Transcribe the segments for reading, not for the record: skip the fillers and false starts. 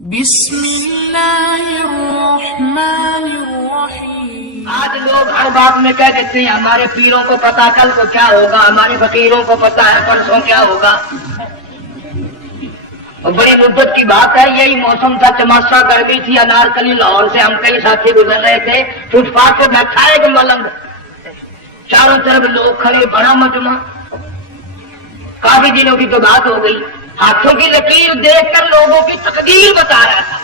بسم اللہ الرحمن الرحیم۔ آج لوگ ہر بات میں کیا کہتے ہیں ہمارے پیروں کو پتا کل کو کیا ہوگا، ہمارے فقیروں کو پتا ہے پرسوں کیا ہوگا۔ اور بڑی مدت کی بات ہے، یہی موسم تھا، چماسا گرمی تھی، انارکلی لاہور سے ہم کئی ساتھی گزر رہے تھے، فٹ پاتھ پہ بیٹھا ایک ملنگ، چاروں طرف لوگ کھڑے، بڑا مجمع، کافی دنوں کی تو بات ہو گئی، ہاتھوں کی لکیر دیکھ کر لوگوں کی تقدیر بتا رہا تھا۔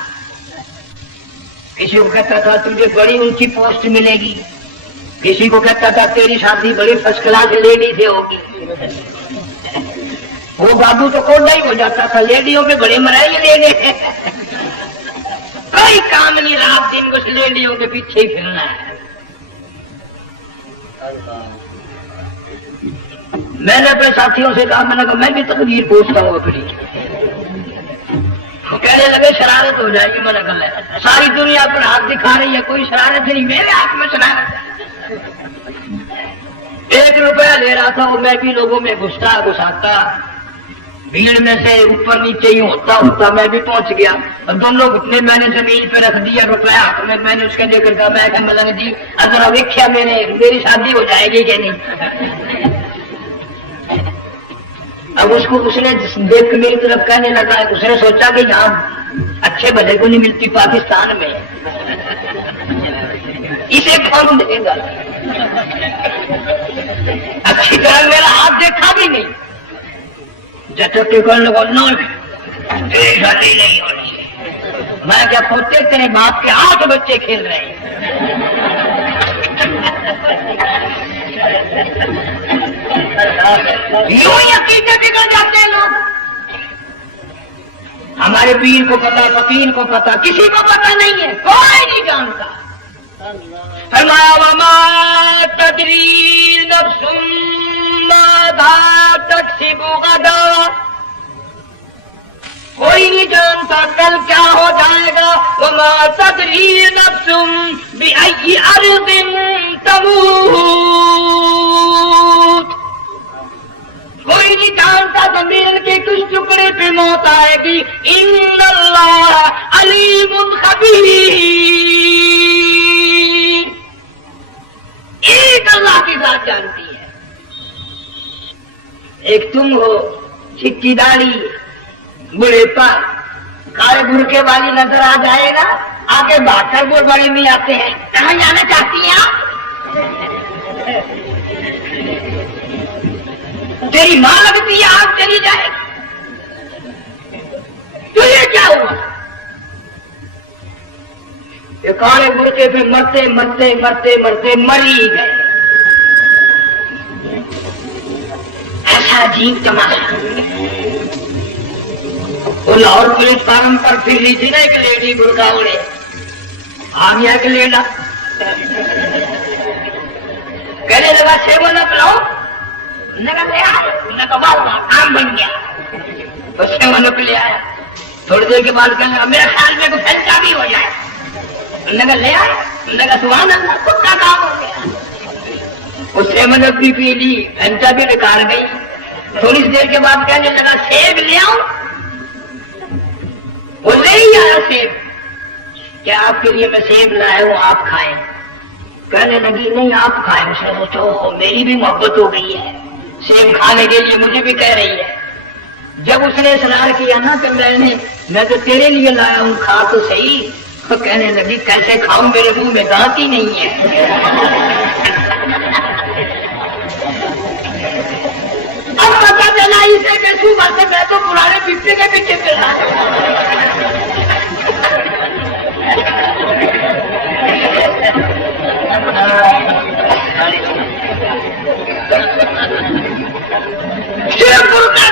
کسی کو کہتا تھا تجھے بڑی اونچی پوسٹ ملے گی، کسی کو کہتا تھا تیری شادی بڑی فرسٹ کلاس لیڈی سے ہوگی۔ وہ بابو تو کوڈا ہی ہو جاتا تھا، لیڈیوں پہ بڑے مرائے لینے کوئی کام نہیں، رات دن کچھ لیڈیوں کے پیچھے ہی پھرنا ہے۔ میں نے اپنے ساتھیوں سے کہا، میں نے کہا میں بھی تقدیر پوچھتا ہوں اپنی۔ وہ کہنے لگے شرارت ہو جائے گی، میں نے کہا ساری دنیا پر ہاتھ دکھا رہی ہے، کوئی شرارت نہیں، میرے ہاتھ میں شرارت ہے۔ 1 روپیہ لے رہا تھا، وہ میں بھی لوگوں میں گھساتا، بھیڑ میں سے اوپر نیچے ہی ہوتا میں بھی پہنچ گیا، اور دونوں گھٹنے میں نے زمین پہ رکھ دیا، روپیہ ہاتھ میں نے اس کے لے کر کہا، میں کہ ملنگ جی اگر ویکھیا میری شادی ہو جائے گی کہ نہیں؟ اب اس نے دیکھ کے میری طرف کہنے لگا، اس نے سوچا کہ یہاں اچھے بھلے کو نہیں ملتی پاکستان میں، اسے کون دے گا؟ اچھی طرح میرا ہاتھ دیکھا بھی نہیں، جٹک کے کرنے کو شادی نہیں ہونی۔ میں کیا پوتے تیرے باپ کے 8 بچے کھیل رہے ہیں۔ یوں ہی عقیدے بگڑ جاتے ہیں لوگ۔ ہمارے پیر کو پتا، فقیر کو پتا، کسی کو پتا نہیں ہے، کوئی نہیں جانتا۔ فرمایا وما تدری نفس ماذا تکسب غدا، کوئی نہیں جانتا کل کیا ہو جائے گا۔ وما تدری نفس بأي أرض تموت، کوئی نہیں جانتا زمین کے کس ٹکڑے پہ موت آئے گی۔ ان اللہ علیم خبیر، ایک اللہ کی ذات جانتی ہے۔ ایک تم ہو، چکی داڑھی، بڑے پر کالے برقعے والی نظر آ جائے گا، آگے بھاگ کر وہ بڑے میں آتے ہیں، کہاں جانا چاہتی ہیں آپ؟ تیری ماں لگتی ہے، آپ چلی جائے تو یہ کیا ہوا؟ یہ کالے برقعے پہ مرتے مرتے مرتے مرتے مری گئے۔ ایسا عجیب تماشا۔ وہ لاہور پولیس فارم پر پھر رہی تھی نا ایک لیڈی برقع اوڑے، آ گیا ایک لیڈا، کہنے لگا سیو نہ پلاؤ، کام بن گیا، تو سیو نہ پلے آیا۔ تھوڑی دیر کے بعد کہنے لگا میرے خیال میں کوئی پھینچا بھی ہو جائے، انہوں نے لے آئے، انہوں نے سبحان اللہ خود کا کام ہو گیا۔ اس سیو نہ بھی پی لی، پھینچا بھی نکال گئی۔ تھوڑی دیر کے بعد کہنے لگا سیب لے آؤ، وہ لے ہی آیا سیب، کیا آپ کے لیے میں سیب لایا ہوں آپ کھائیں؟ کہنے لگی نہیں آپ کھائیں۔ اس نے سوچا میری بھی محبت ہو گئی ہے، سیب کھانے کے لیے مجھے بھی کہہ رہی ہے۔ جب اس نے اصرار کیا نا کہ میں تو تیرے لیے لایا ہوں، کھا تو صحیح، تو کہنے لگی کیسے کھاؤں، میرے منہ میں دانت ہی نہیں ہے۔ اب پتا چلا اسے کہ صبح سے میں تو پرانے پپے کے پیچھے پھر رہا ہوں۔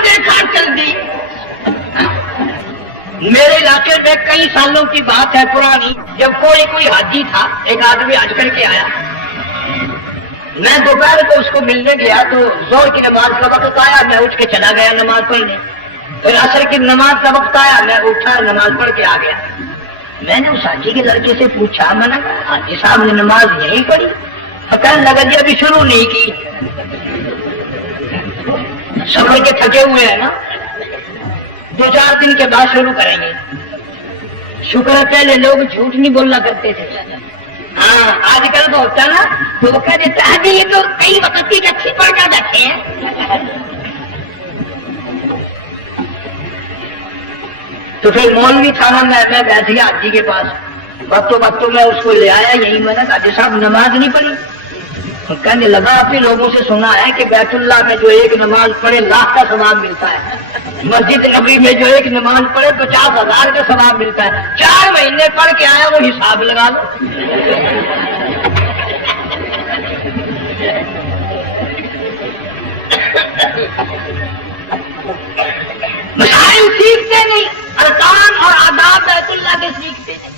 دیکھا چل دی۔ میرے علاقے میں کئی سالوں کی بات ہے پرانی، جب کوئی حاجی تھا، ایک آدمی حج کر کے آیا، میں دوپہر کو اس کو ملنے گیا تو زور کی نماز کا وقت آیا، میں اٹھ کے چلا گیا نماز پڑھنے۔ پھر عصر کی نماز کا وقت آیا، میں اٹھا نماز پڑھ کے آ گیا۔ میں نے اس حاجی کے لڑکے سے پوچھا، میں نے کہا حاجی صاحب نے نماز یہیں پڑھی؟ کہنے لگا جی ابھی شروع نہیں کی، سمجھ کے تھکے ہوئے ہیں نا، 2-4 دن کے بعد شروع کریں گے۔ شکر ہے پہلے لوگ جھوٹ نہیں بولنا کرتے تھے. ہاں آج کل تو ہوتا نا دھوکہ دیتا ہے. یہ تو کئی وقت کی اچھی پڑ کر بیٹھے ہیں. تو پھر مولوی تھا نا میں بیٹھی حاجی کے پاس وقتوں میں اس کو لے آیا. یہی میں نے حاجی صاحب نماز نہیں پڑھی. کہنے لگا آپ لوگوں سے سنا ہے کہ بیت اللہ میں جو ایک نماز پڑھے لاکھ کا ثواب ملتا ہے. مسجد نبی میں جو ایک نماز پڑھے 50,000 کا ثواب ملتا ہے. 4 مہینے پڑھ کے آیا وہ حساب لگا لو. مسائل سیکھتے نہیں, ارکان اور آداب بیت اللہ کے سیکھتے نہیں.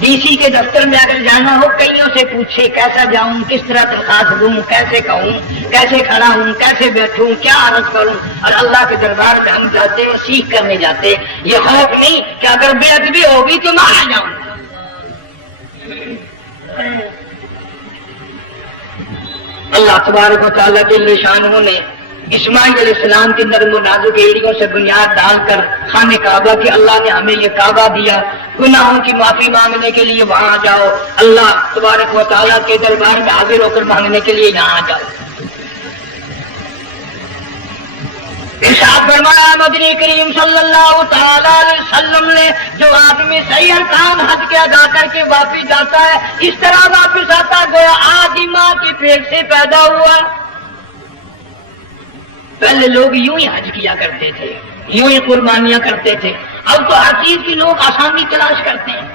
ڈی سی کے دفتر میں اگر جانا ہو کئیوں سے پوچھے کیسا جاؤں, کس طرح درخواست دوں, کیسے کہوں, کیسے کھڑا ہوں, کیسے بیٹھوں, کیا عرض کروں. اور اللہ کے دربار میں ہم جاتے ہیں سیکھ کرنے جاتے. یہ خوف نہیں کہ اگر بے ادبی ہوگی تو میں آ جاؤں. اللہ تبارک و تعالیٰ جل شانہ نے اسماعیل علیہ السلام کی نرم و نازک ایڑیوں سے بنیاد ڈال کر خانہ کعبہ کی اللہ نے ہمیں یہ کعبہ دیا. گناہوں کی معافی مانگنے کے لیے وہاں جاؤ, اللہ تبارک و تعالیٰ کے دربار میں حاضر ہو کر مانگنے کے لیے یہاں جاؤ. ارشاد فرمایا مدنی کریم صلی اللہ تعالی علیہ وسلم نے جو آدمی صحیح ارکان حج کے ادا کر کے واپس جاتا ہے اس طرح واپس آتا گویا آج ہی ماں کی پیٹ سے پیدا ہوا. پہلے لوگ یوں ہی حج کیا کرتے تھے, یوں ہی قربانیاں کرتے تھے. اب تو ہر چیز کی لوگ آسانی تلاش کرتے ہیں.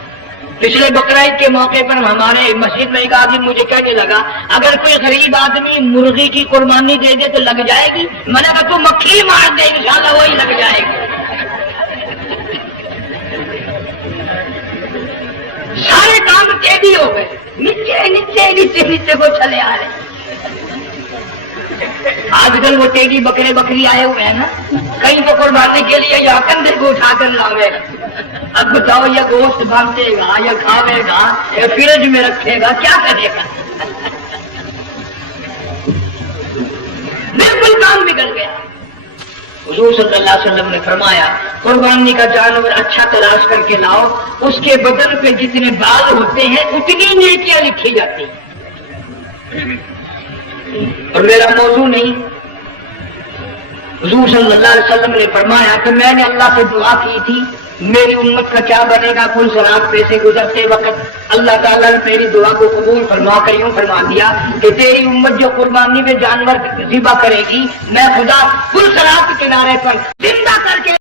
پچھلے بقرعید کے موقع پر ہمارے مسجد میں ایک آدمی مجھے کہنے لگا اگر کوئی غریب آدمی مرغی کی قربانی دے دے تو لگ جائے گی. میں نے کہا تو مکھی مار دے انشاءاللہ وہی لگ جائے گی. سارے کام ٹیڑھی ہو گئے, نیچے نیچے نیچے نیچے کو چلے آ رہے. آج کل وہ ٹیڑھی بکرے بکری آئے ہوئے ہیں نا, کہیں تو قربانی کے لیے یا کندھے کو اٹھا کر لاوے. اب بتاؤ یہ گوشت باندھے گا یا کھاوے گا یا فریج میں رکھے گا, کیا کرے گا؟ بالکل کام بگڑ گیا. حضور صلی اللہ علیہ وسلم نے فرمایا قربانی کا جانور اچھا تلاش کر کے لاؤ, اس کے بدن پہ جتنے بال ہوتے ہیں اتنی نیکیاں لکھی جاتی ہیں. اور میرا موضوع نہیں, حضور صلی اللہ علیہ وسلم نے فرمایا کہ میں نے اللہ سے دعا کی تھی میری امت کا کیا بنے گا. کل صراط پہ سے گزرتے وقت اللہ تعالیٰ نے میری دعا کو قبول فرما کر یوں فرما دیا کہ تیری امت جو قربانی میں جانور ذبح کرے گی میں خدا کل صراط کے کنارے پر زندہ کر کے